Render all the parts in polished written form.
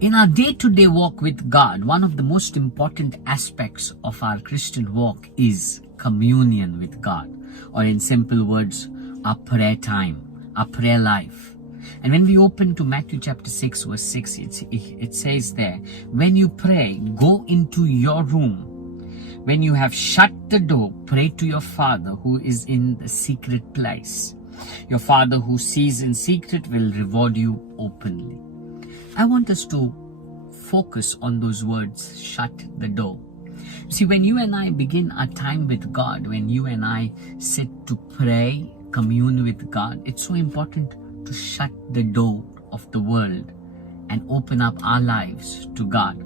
In our day-to-day walk with God, one of the most important aspects of our Christian walk is communion with God, or in simple words, our prayer time, our prayer life. And when we open to Matthew chapter 6 verse 6, it says there, when you pray, go into your room. When you have shut the door, pray to your Father who is in the secret place. Your Father who sees in secret will reward you openly. I want us to focus on those words, shut the door. See, when you and I begin our time with God, when you and I sit to pray, commune with God, it's so important to shut the door of the world and open up our lives to God.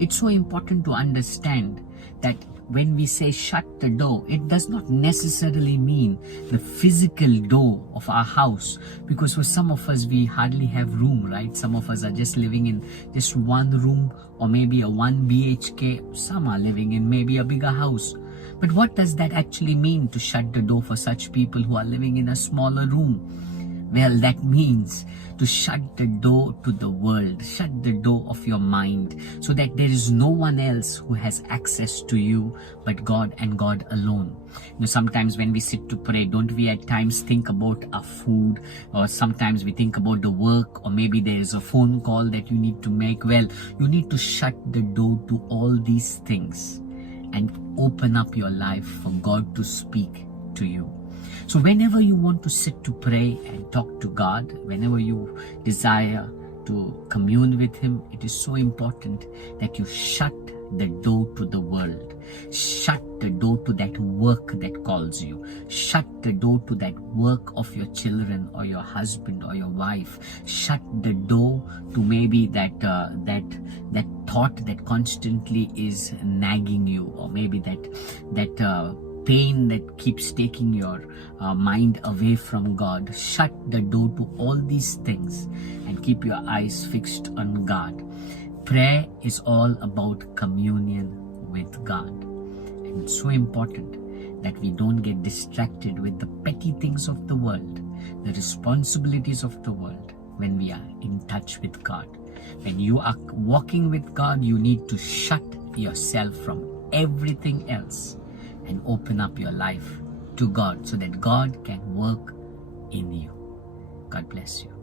It's so important to understand that when we say shut the door, it does not necessarily mean the physical door of our house, because for some of us, we hardly have room, right? Some of us are just living in just one room or maybe a 1 BHK. Some are living in maybe a bigger house. But what does that actually mean, to shut the door for such people who are living in a smaller room? Well, that means to shut the door to the world, shut the door of your mind, so that there is no one else who has access to you but God and God alone. You know, sometimes when we sit to pray, don't we at times think about our food, or sometimes we think about the work, or maybe there is a phone call that you need to make? Well, you need to shut the door to all these things and open up your life for God to speak to you. So whenever you want to sit to pray and talk to God, whenever you desire to commune with Him, it is so important that you shut the door to the world. Shut the door to that work that calls you. Shut the door to that work of your children or your husband or your wife. Shut the door to maybe that thought that constantly is nagging you, or maybe that pain that keeps taking your mind away from God. Shut the door to all these things and keep your eyes fixed on God. Prayer is all about communion with God. And it's so important that we don't get distracted with the petty things of the world, the responsibilities of the world, when we are in touch with God. When you are walking with God, you need to shut yourself from everything else and open up your life to God, so that God can work in you. God bless you.